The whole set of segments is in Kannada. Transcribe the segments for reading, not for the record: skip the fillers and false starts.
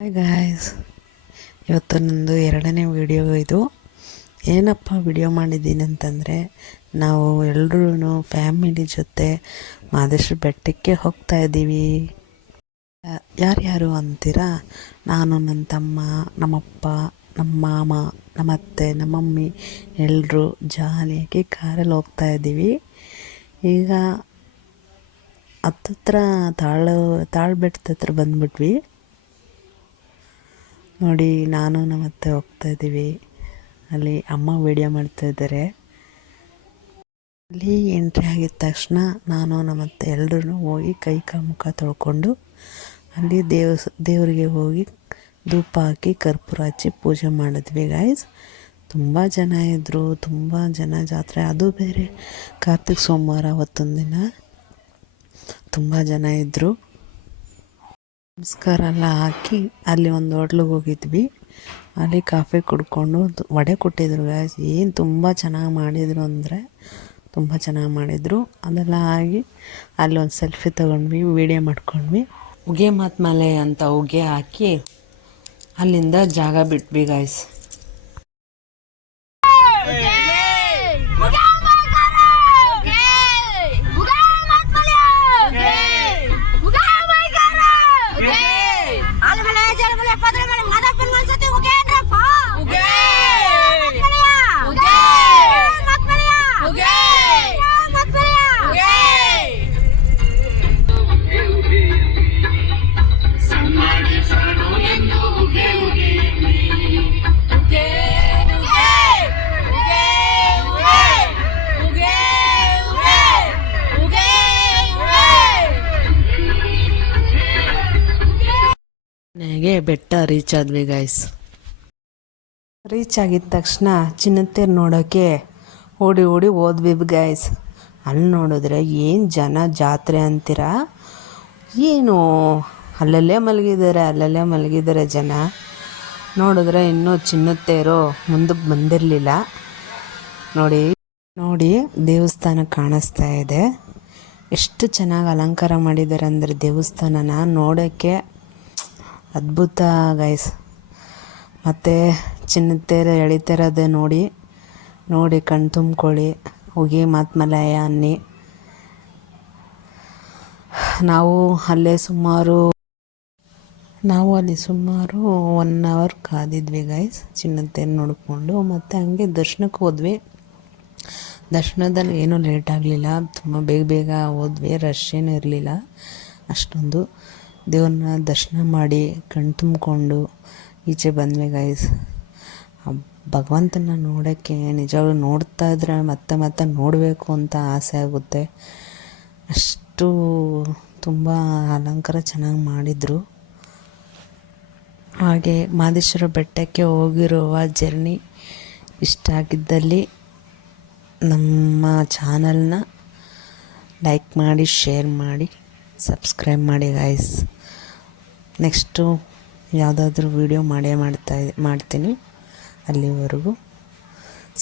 ಹಾಯ್ ಗಾಯ್ಸ್, ಇವತ್ತು ನಂದು 2ನೇ ವಿಡಿಯೋ ಇದು. ಏನಪ್ಪ ವಿಡಿಯೋ ಮಾಡಿದ್ದೀನಿ ಅಂತಂದರೆ, ನಾವು ಎಲ್ಲರೂ ಫ್ಯಾಮಿಲಿ ಜೊತೆ ಮಹದೇಶ್ವರ ಬೆಟ್ಟಕ್ಕೆ ಹೋಗ್ತಾ ಇದ್ದೀವಿ. ಯಾರ್ಯಾರು ಅಂತೀರಾ? ನಾನು, ನನ್ನ ತಮ್ಮ, ನಮ್ಮಪ್ಪ, ನಮ್ಮ ಮಾಮ, ನಮ್ಮ ಅತ್ತೆ, ನಮ್ಮ ಮಮ್ಮಿ ಎಲ್ಲರೂ ಜಾಲಿಯಾಗಿ ಕಾರಲ್ಲಿ ಹೋಗ್ತಾ ಇದ್ದೀವಿ. ಈಗ ಹತ್ತತ್ರ ತಾಳ್ಬೆಟ್ಟದ ಹತ್ರ ಬಂದ್ಬಿಟ್ವಿ. ನೋಡಿ, ನಾನು ನಮ್ಮ ಅತ್ತೆ ಹೋಗ್ತಾ ಇದ್ದೀವಿ. ಅಲ್ಲಿ ಅಮ್ಮ ವಿಡಿಯೋ ಮಾಡ್ತಾಯಿದ್ದಾರೆ. ಅಲ್ಲಿ ಎಂಟ್ರಿ ಆಗಿದ ತಕ್ಷಣ ನಾನು ನಮ್ಮ ಅತ್ತೆ ಎಲ್ಲರೂ ಹೋಗಿ ಕೈ ಮುಖ ತೊಳ್ಕೊಂಡು ಅಲ್ಲಿ ದೇವರಿಗೆ ಹೋಗಿ ಧೂಪ ಹಾಕಿ ಕರ್ಪೂರ ಹಚ್ಚಿ ಪೂಜೆ ಮಾಡಿದ್ವಿ ಗಾಯ್ಸ್. ತುಂಬ ಜನ ಇದ್ದರು, ತುಂಬ ಜನ. ಜಾತ್ರೆ ಅದು ಬೇರೆ ಕಾರ್ತಿಕ್ ಸೋಮವಾರ ಅವತ್ತೊಂದು ದಿನ ತುಂಬ ಜನ ಇದ್ದರು. ನಮಸ್ಕಾರ ಎಲ್ಲ ಹಾಕಿ ಅಲ್ಲಿ ಒಂದು ಹೋಟ್ಲಿಗೆ ಹೋಗಿದ್ವಿ. ಅಲ್ಲಿ ಕಾಫಿ ಕುಡ್ಕೊಂಡು ವಡೆ ಕೊಟ್ಟಿದ್ರು ಗಾಯ್ಸ್. ಏನು ತುಂಬ ಚೆನ್ನಾಗಿ ಮಾಡಿದರು ಅಂದರೆ ತುಂಬ ಚೆನ್ನಾಗಿ ಮಾಡಿದರು. ಅದೆಲ್ಲ ಆಗಿ ಅಲ್ಲಿ ಒಂದು ಸೆಲ್ಫಿ ತೊಗೊಂಡ್ವಿ, ವೀಡಿಯೋ ಮಾಡ್ಕೊಂಡ್ವಿ. ಉಗೆ ಮಾತ್ಮಲೆ ಅಂತ ಉಗೆ ಹಾಕಿ ಅಲ್ಲಿಂದ ಜಾಗ ಬಿಟ್ವಿ ಗಾಯ್ಸ್. ಮನೆಗೆ ಬೆಟ್ಟ ರೀಚ್ ಆದ್ವಿ ಗಾಯ್ಸ್. ರೀಚ್ ಆಗಿದ ತಕ್ಷಣ ಚಿನ್ನತ್ತೇರು ನೋಡೋಕ್ಕೆ ಓಡಿ ಹೋದ್ವಿ ಗಾಯ್ಸ್. ಅಲ್ಲಿ ನೋಡಿದ್ರೆ ಏನು ಜನ, ಜಾತ್ರೆ ಅಂತೀರಾ, ಏನು ಅಲ್ಲಲ್ಲೇ ಮಲಗಿದ್ದಾರೆ ಜನ. ನೋಡಿದ್ರೆ ಇನ್ನೂ ಚಿನ್ನತ್ತೇರು ಮುಂದಕ್ಕೆ ಬಂದಿರಲಿಲ್ಲ. ನೋಡಿ ದೇವಸ್ಥಾನ ಕಾಣಿಸ್ತಾ ಇದೆ. ಎಷ್ಟು ಚೆನ್ನಾಗಿ ಅಲಂಕಾರ ಮಾಡಿದ್ದಾರೆ ಅಂದರೆ ದೇವಸ್ಥಾನನ ನೋಡೋಕ್ಕೆ ಅದ್ಭುತ ಗೈಸ್. ಮತ್ತು ಚಿನ್ನತ್ತೇರು ಎಳಿತಿರೋದೆ ನೋಡಿ ಕಣ್ ತುಂಬ್ಕೊಳ್ಳಿ. ಉಗಿ ಮಾತ್ಮಲಯ ಅನ್ನಿ. ನಾವು ಅಲ್ಲಿ ಸುಮಾರು 1 hour ಕಾದಿದ್ವಿ ಗೈಸ್ ಚಿನ್ನತ್ತೇರು ನೋಡಿಕೊಂಡು. ಮತ್ತು ಹಂಗೆ ದರ್ಶನಕ್ಕೆ ಹೋದ್ವಿ. ದರ್ಶನದಲ್ಲಿ ಏನೂ ಲೇಟ್ ಆಗಲಿಲ್ಲ, ತುಂಬ ಬೇಗ ಹೋದ್ವಿ. ರಶ್ ಏನೂ ಇರಲಿಲ್ಲ ಅಷ್ಟೊಂದು. ದೇವ್ರನ್ನ ದರ್ಶನ ಮಾಡಿ ಕಣ್ ತುಂಬಿಕೊಂಡು ಈಚೆ ಬಂದ್ವಿ ಗೈಸ್. ಭಗವಂತನ ನೋಡೋಕ್ಕೆ ನಿಜವಾಗ್ಲೂ ನೋಡ್ತಾ ಇದ್ರೆ ಮತ್ತೆ ನೋಡಬೇಕು ಅಂತ ಆಸೆ ಆಗುತ್ತೆ. ಅಷ್ಟು ತುಂಬ ಅಲಂಕಾರ ಚೆನ್ನಾಗಿ ಮಾಡಿದರು. ಹಾಗೆ ಮಹದೇಶ್ವರ ಬೆಟ್ಟಕ್ಕೆ ಹೋಗಿರುವ ಜರ್ನಿ ಇಷ್ಟ ಆಗಿದ್ದಲ್ಲಿ ನಮ್ಮ ಚಾನಲ್ನ ಲೈಕ್ ಮಾಡಿ, ಶೇರ್ ಮಾಡಿ, ಸಬ್ಸ್ಕ್ರೈಬ್ ಮಾಡಿ ಗಾಯ್ಸ್. ನೆಕ್ಸ್ಟು ಯಾವುದಾದ್ರೂ ವೀಡಿಯೋ ಮಾಡ್ತೀನಿ. ಅಲ್ಲಿವರೆಗೂ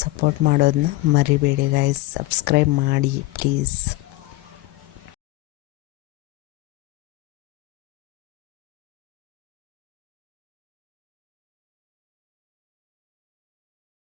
ಸಪೋರ್ಟ್ ಮಾಡೋದನ್ನ ಮರಿಬೇಡಿ ಗಾಯ್ಸ್. ಸಬ್ಸ್ಕ್ರೈಬ್ ಮಾಡಿ ಪ್ಲೀಸ್.